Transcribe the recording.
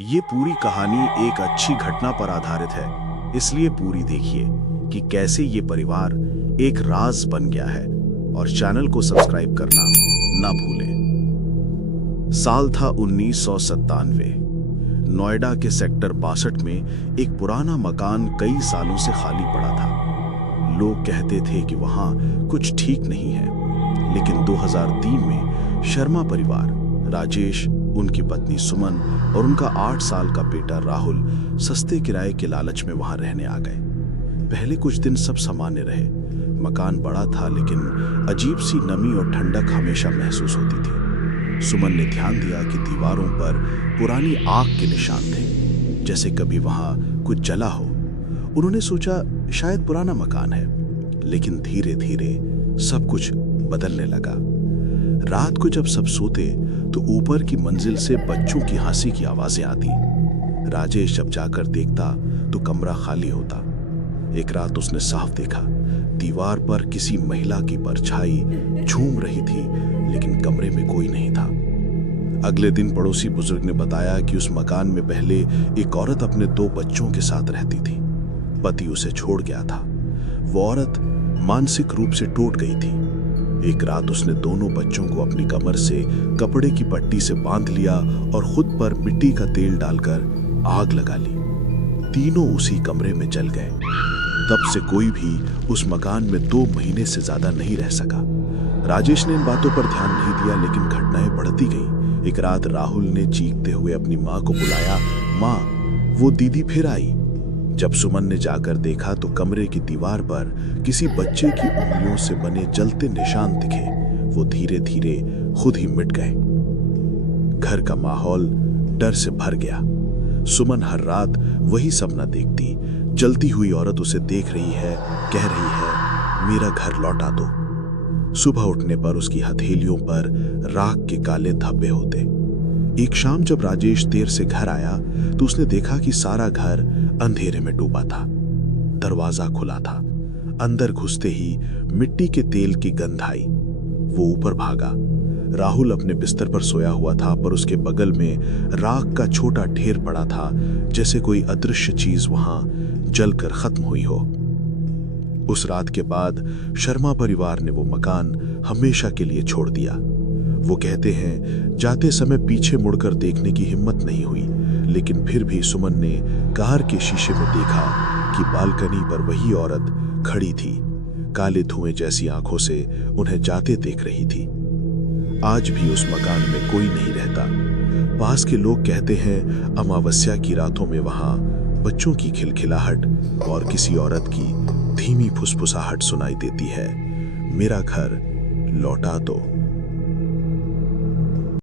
ये पूरी कहानी एक अच्छी घटना पर आधारित है, इसलिए पूरी देखिए कि कैसे ये परिवार एक राज बन गया है। और चैनल को सब्सक्राइब करना ना भूलें। साल था 1997। नोएडा के सेक्टर 62 में एक पुराना मकान कई सालों से खाली पड़ा था। लोग कहते थे कि वहां कुछ ठीक नहीं है, लेकिन 2003 में शर्मा परिवार, राजेश, उनकी पत्नी सुमन और उनका 8 साल का बेटा राहुल सस्ते किराए के लालच में वहां रहने आ गए। पहले कुछ दिन सब सामान्य रहे। मकान बड़ा था, लेकिन अजीब सी नमी और ठंडक हमेशा महसूस होती थी। सुमन ने ध्यान दिया कि दीवारों पर पुरानी आग के निशान थे, जैसे कभी वहां कुछ जला हो। उन्होंने सोचा शायद पुराना मकान है, लेकिन धीरे धीरे सब कुछ बदलने लगा। रात को जब सब सोते तो ऊपर की मंजिल से बच्चों की हंसी की आवाजें आती। राजेश जब जाकर देखता तो कमरा खाली होता। एक रात उसने साफ देखा, दीवार पर किसी महिला की परछाई झूम रही थी, लेकिन कमरे में कोई नहीं था। अगले दिन पड़ोसी बुजुर्ग ने बताया कि उस मकान में पहले एक औरत अपने 2 बच्चों के साथ रहती थी। पति उसे छोड़ गया था। वो औरत मानसिक रूप से टूट गई थी। एक रात उसने दोनों बच्चों को अपनी कमर से कपड़े की पट्टी से बांध लिया और खुद पर मिट्टी का तेल डालकर आग लगा ली। तीनों उसी कमरे में जल गए। तब से कोई भी उस मकान में 2 महीने से ज्यादा नहीं रह सका। राजेश ने इन बातों पर ध्यान नहीं दिया, लेकिन घटनाएं बढ़ती गई। एक रात राहुल ने चीखते हुए अपनी माँ को बुलाया, माँ, वो दीदी फिर आई। जब सुमन ने जाकर देखा तो कमरे की दीवार पर किसी बच्चे की उंगलियों से बने जलते निशान दिखे। वो धीरे धीरे खुद ही मिट गए। घर का माहौल डर से भर गया। सुमन हर रात वही सपना देखती। जलती हुई औरत उसे देख रही है, कह रही है, मेरा घर लौटा दो। सुबह उठने पर उसकी हथेलियों पर राख के काले धब्बे होते। एक शाम जब राजेश देर से घर आया तो उसने देखा कि सारा घर अंधेरे में डूबा था। दरवाजा खुला था। अंदर घुसते ही मिट्टी के तेल की गंध आई। वो ऊपर भागा। राहुल अपने बिस्तर पर सोया हुआ था, पर उसके बगल में राख का छोटा ढेर पड़ा था, जैसे कोई अदृश्य चीज वहां जलकर खत्म हुई हो। उस रात के बाद शर्मा परिवार ने वो मकान हमेशा के लिए छोड़ दिया। वो कहते हैं जाते समय पीछे मुड़कर देखने की हिम्मत नहीं हुई, लेकिन फिर भी सुमन ने कार के शीशे में देखा कि बालकनी पर वही औरत खड़ी थी, काले धुएं जैसी आंखों से उन्हें जाते देख रही थी। आज भी उस मकान में कोई नहीं रहता। पास के लोग कहते हैं अमावस्या की रातों में वहां बच्चों की खिलखिलाहट और किसी औरत की धीमी फुसफुसाहट सुनाई देती है, मेरा घर लौटा दो।